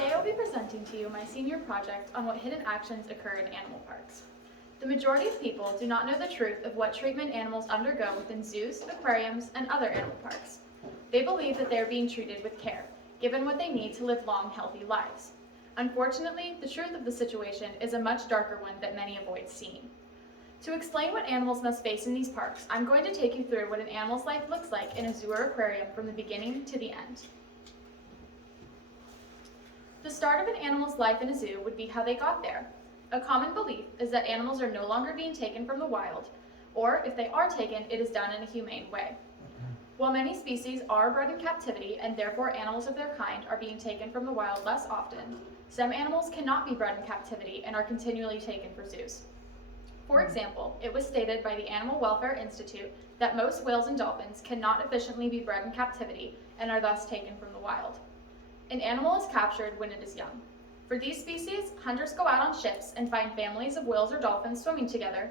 Today I'll be presenting to you my senior project on what hidden actions occur in animal parks. The majority of people do not know the truth of what treatment animals undergo within zoos, aquariums, and other animal parks. They believe that they are being treated with care, given what they need to live long, healthy lives. Unfortunately, the truth of the situation is a much darker one that many avoid seeing. To explain what animals must face in these parks, I'm going to take you through what an animal's life looks like in a zoo or aquarium from the beginning to the end. The start of an animal's life in a zoo would be how they got there. A common belief is that animals are no longer being taken from the wild, or if they are taken, it is done in a humane way. While many species are bred in captivity and therefore animals of their kind are being taken from the wild less often, some animals cannot be bred in captivity and are continually taken for zoos. For example, it was stated by the Animal Welfare Institute that most whales and dolphins cannot efficiently be bred in captivity and are thus taken from the wild. An animal is captured when it is young. For these species, hunters go out on ships and find families of whales or dolphins swimming together.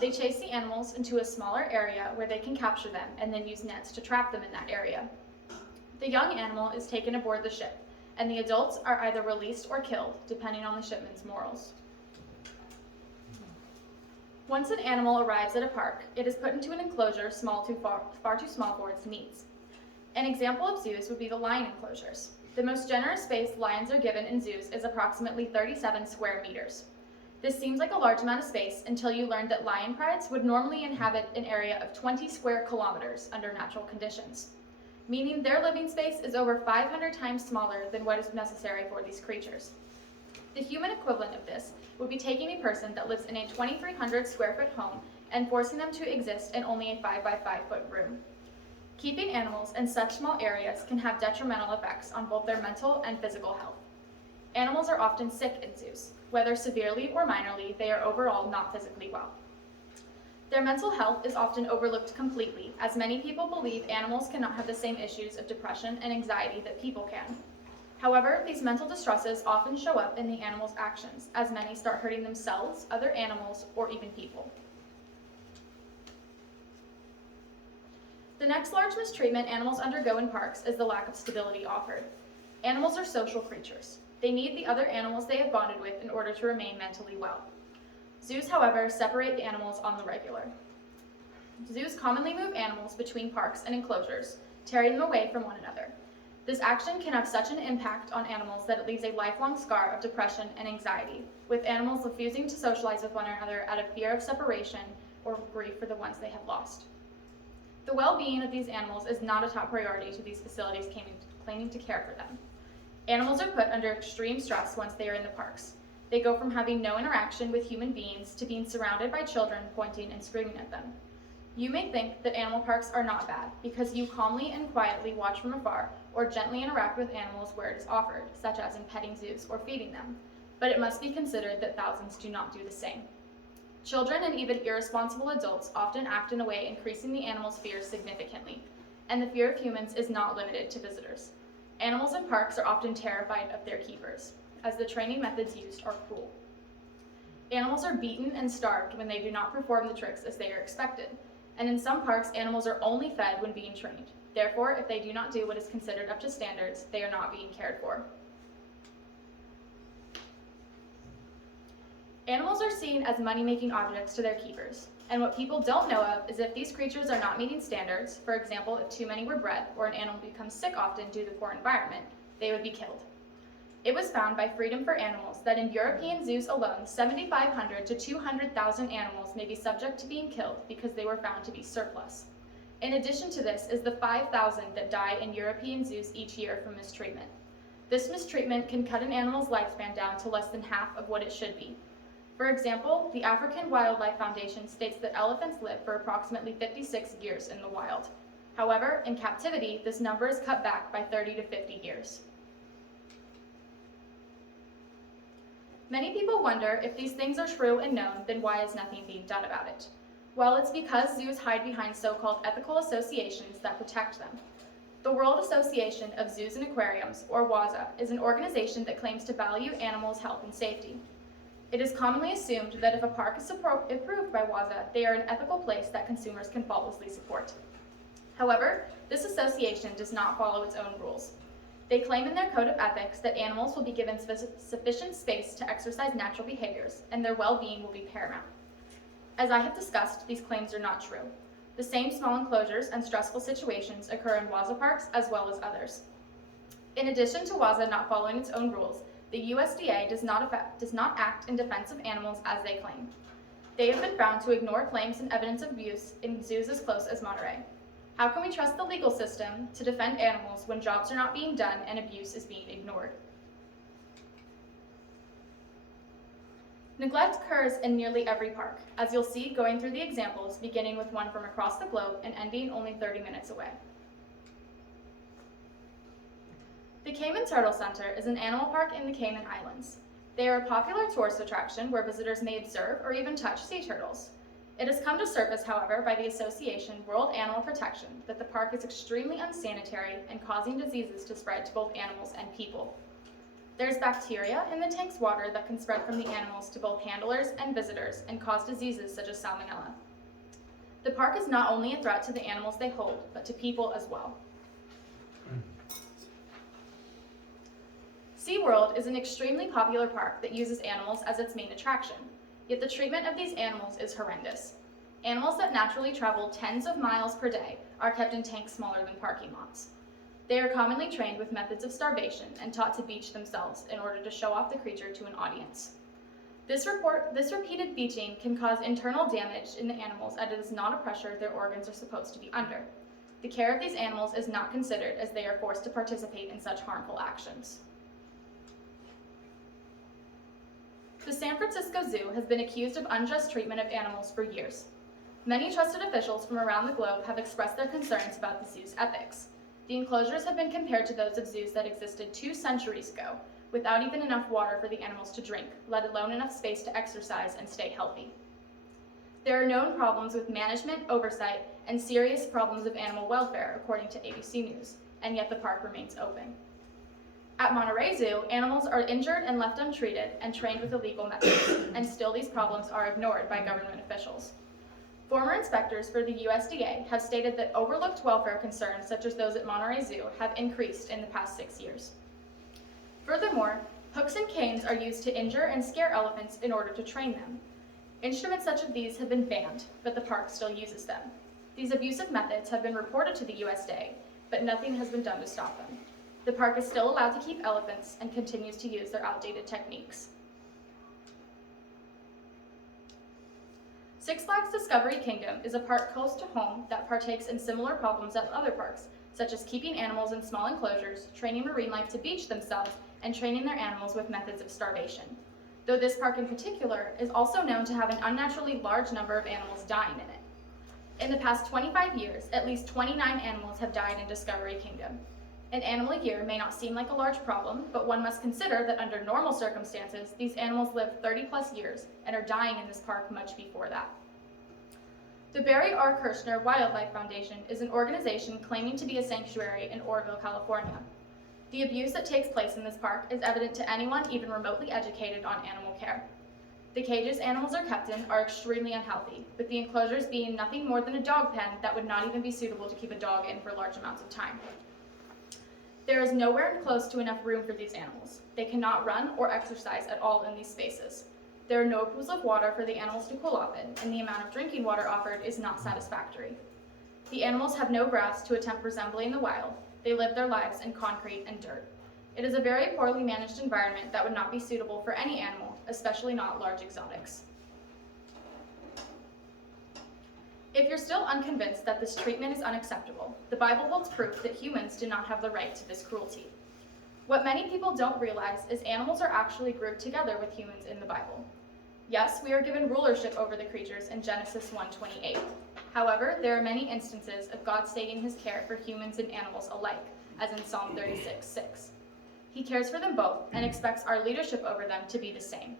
They chase the animals into a smaller area where they can capture them and then use nets to trap them in that area. The young animal is taken aboard the ship, and the adults are either released or killed, depending on the shipman's morals. Once an animal arrives at a park, it is put into an enclosure far too small for its needs. An example of zoos would be the lion enclosures. The most generous space lions are given in zoos is approximately 37 square meters. This seems like a large amount of space until you learn that lion prides would normally inhabit an area of 20 square kilometers under natural conditions, meaning their living space is over 500 times smaller than what is necessary for these creatures. The human equivalent of this would be taking a person that lives in a 2,300 square foot home and forcing them to exist in only a 5 by 5 foot room. Keeping animals in such small areas can have detrimental effects on both their mental and physical health. Animals are often sick in zoos. Whether severely or minorly, they are overall not physically well. Their mental health is often overlooked completely, as many people believe animals cannot have the same issues of depression and anxiety that people can. However, these mental distresses often show up in the animal's actions, as many start hurting themselves, other animals, or even people. The next large mistreatment animals undergo in parks is the lack of stability offered. Animals are social creatures. They need the other animals they have bonded with in order to remain mentally well. Zoos, however, separate the animals on the regular. Zoos commonly move animals between parks and enclosures, tearing them away from one another. This action can have such an impact on animals that it leaves a lifelong scar of depression and anxiety, with animals refusing to socialize with one another out of fear of separation or grief for the ones they have lost. The well-being of these animals is not a top priority to these facilities claiming to care for them. Animals are put under extreme stress once they are in the parks. They go from having no interaction with human beings to being surrounded by children pointing and screaming at them. You may think that animal parks are not bad because you calmly and quietly watch from afar or gently interact with animals where it is offered, such as in petting zoos or feeding them. But it must be considered that thousands do not do the same. Children and even irresponsible adults often act in a way increasing the animal's fear significantly, and the fear of humans is not limited to visitors. Animals in parks are often terrified of their keepers, as the training methods used are cruel. Animals are beaten and starved when they do not perform the tricks as they are expected, and in some parks, animals are only fed when being trained. Therefore, if they do not do what is considered up to standards, they are not being cared for. Animals are seen as money-making objects to their keepers, and what people don't know of is if these creatures are not meeting standards, for example, if too many were bred or an animal becomes sick often due to poor environment, they would be killed. It was found by Freedom for Animals that in European zoos alone, 7,500 to 200,000 animals may be subject to being killed because they were found to be surplus. In addition to this is the 5,000 that die in European zoos each year from mistreatment. This mistreatment can cut an animal's lifespan down to less than half of what it should be. For example, the African Wildlife Foundation states that elephants live for approximately 56 years in the wild. However, in captivity, this number is cut back by 30 to 50 years. Many people wonder if these things are true and known, then why is nothing being done about it? Well, it's because zoos hide behind so-called ethical associations that protect them. The World Association of Zoos and Aquariums, or WAZA, is an organization that claims to value animals' health and safety. It is commonly assumed that if a park is approved by WAZA, they are an ethical place that consumers can faultlessly support. However, this association does not follow its own rules. They claim in their code of ethics that animals will be given sufficient space to exercise natural behaviors, and their well-being will be paramount. As I have discussed, these claims are not true. The same small enclosures and stressful situations occur in WAZA parks as well as others. In addition to WAZA not following its own rules, the USDA does not act in defense of animals as they claim. They have been found to ignore claims and evidence of abuse in zoos as close as Monterey. How can we trust the legal system to defend animals when jobs are not being done and abuse is being ignored? Neglect occurs in nearly every park, as you'll see going through the examples, beginning with one from across the globe and ending only 30 minutes away. The Cayman Turtle Center is an animal park in the Cayman Islands. They are a popular tourist attraction where visitors may observe or even touch sea turtles. It has come to surface, however, by the Association World Animal Protection that the park is extremely unsanitary and causing diseases to spread to both animals and people. There's bacteria in the tank's water that can spread from the animals to both handlers and visitors and cause diseases such as salmonella. The park is not only a threat to the animals they hold, but to people as well. SeaWorld is an extremely popular park that uses animals as its main attraction. Yet the treatment of these animals is horrendous. Animals that naturally travel tens of miles per day are kept in tanks smaller than parking lots. They are commonly trained with methods of starvation and taught to beach themselves in order to show off the creature to an audience. This repeated beaching can cause internal damage in the animals as it is not a pressure their organs are supposed to be under. The care of these animals is not considered as they are forced to participate in such harmful actions. The San Francisco Zoo has been accused of unjust treatment of animals for years. Many trusted officials from around the globe have expressed their concerns about the zoo's ethics. The enclosures have been compared to those of zoos that existed 2 centuries ago, without even enough water for the animals to drink, let alone enough space to exercise and stay healthy. There are known problems with management, oversight, and serious problems of animal welfare, according to ABC News, and yet the park remains open. At Monterey Zoo, animals are injured and left untreated and trained with illegal methods, and still these problems are ignored by government officials. Former inspectors for the USDA have stated that overlooked welfare concerns such as those at Monterey Zoo have increased in the past 6 years. Furthermore, hooks and canes are used to injure and scare elephants in order to train them. Instruments such as these have been banned, but the park still uses them. These abusive methods have been reported to the USDA, but nothing has been done to stop them. The park is still allowed to keep elephants and continues to use their outdated techniques. Six Flags Discovery Kingdom is a park close to home that partakes in similar problems as other parks, such as keeping animals in small enclosures, training marine life to beach themselves, and training their animals with methods of starvation. Though this park in particular is also known to have an unnaturally large number of animals dying in it. In the past 25 years, at least 29 animals have died in Discovery Kingdom. An animal a year may not seem like a large problem, but one must consider that under normal circumstances, these animals live 30+ years and are dying in this park much before that. The Barry R. Kirshner Wildlife Foundation is an organization claiming to be a sanctuary in Oroville, California. The abuse that takes place in this park is evident to anyone even remotely educated on animal care. The cages animals are kept in are extremely unhealthy, with the enclosures being nothing more than a dog pen that would not even be suitable to keep a dog in for large amounts of time. There is nowhere close to enough room for these animals. They cannot run or exercise at all in these spaces. There are no pools of water for the animals to cool off in, and the amount of drinking water offered is not satisfactory. The animals have no grass to attempt resembling the wild. They live their lives in concrete and dirt. It is a very poorly managed environment that would not be suitable for any animal, especially not large exotics. If you're still unconvinced that this treatment is unacceptable, the Bible holds proof that humans do not have the right to this cruelty. What many people don't realize is animals are actually grouped together with humans in the Bible. Yes, we are given rulership over the creatures in Genesis 1:28. However, there are many instances of God stating his care for humans and animals alike, as in Psalm 36:6. He cares for them both and expects our leadership over them to be the same.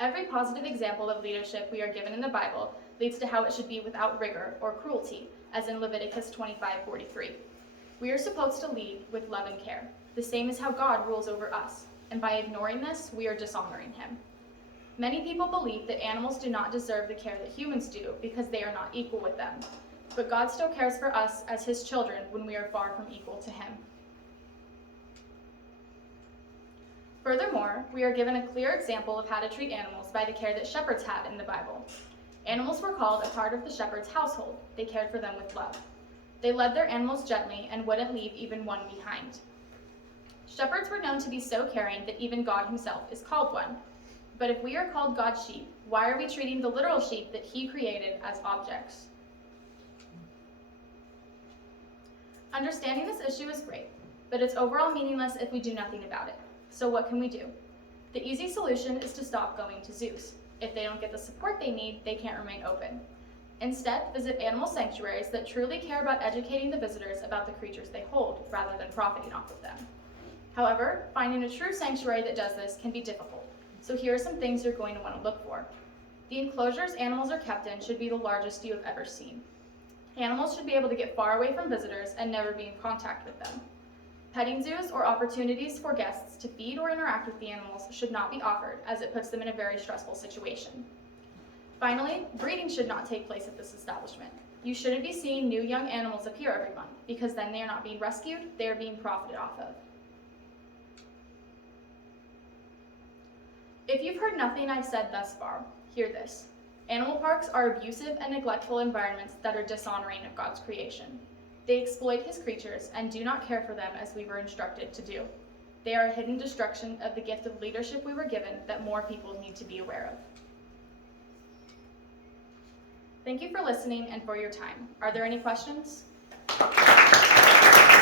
Every positive example of leadership we are given in the Bible leads to how it should be without rigor or cruelty, as in Leviticus 25:43. We are supposed to lead with love and care. The same is how God rules over us, and by ignoring this, we are dishonoring him. Many people believe that animals do not deserve the care that humans do because they are not equal with them. But God still cares for us as his children when we are far from equal to him. Furthermore, we are given a clear example of how to treat animals by the care that shepherds had in the Bible. Animals were called a part of the shepherd's household. They cared for them with love. They led their animals gently and wouldn't leave even one behind. Shepherds were known to be so caring that even God himself is called one. But if we are called God's sheep, why are we treating the literal sheep that he created as objects? Understanding this issue is great, but it's overall meaningless if we do nothing about it. So what can we do? The easy solution is to stop going to zoos. If they don't get the support they need, they can't remain open. Instead, visit animal sanctuaries that truly care about educating the visitors about the creatures they hold, rather than profiting off of them. However, finding a true sanctuary that does this can be difficult, so here are some things you're going to want to look for. The enclosures animals are kept in should be the largest you have ever seen. Animals should be able to get far away from visitors and never be in contact with them. Petting zoos or opportunities for guests to feed or interact with the animals should not be offered, as it puts them in a very stressful situation. Finally, breeding should not take place at this establishment. You shouldn't be seeing new young animals appear every month, because then they are not being rescued, they are being profited off of. If you've heard nothing I've said thus far, hear this. Animal parks are abusive and neglectful environments that are dishonoring of God's creation. They exploit his creatures and do not care for them as we were instructed to do. They are a hidden destruction of the gift of leadership we were given that more people need to be aware of. Thank you for listening and for your time. Are there any questions?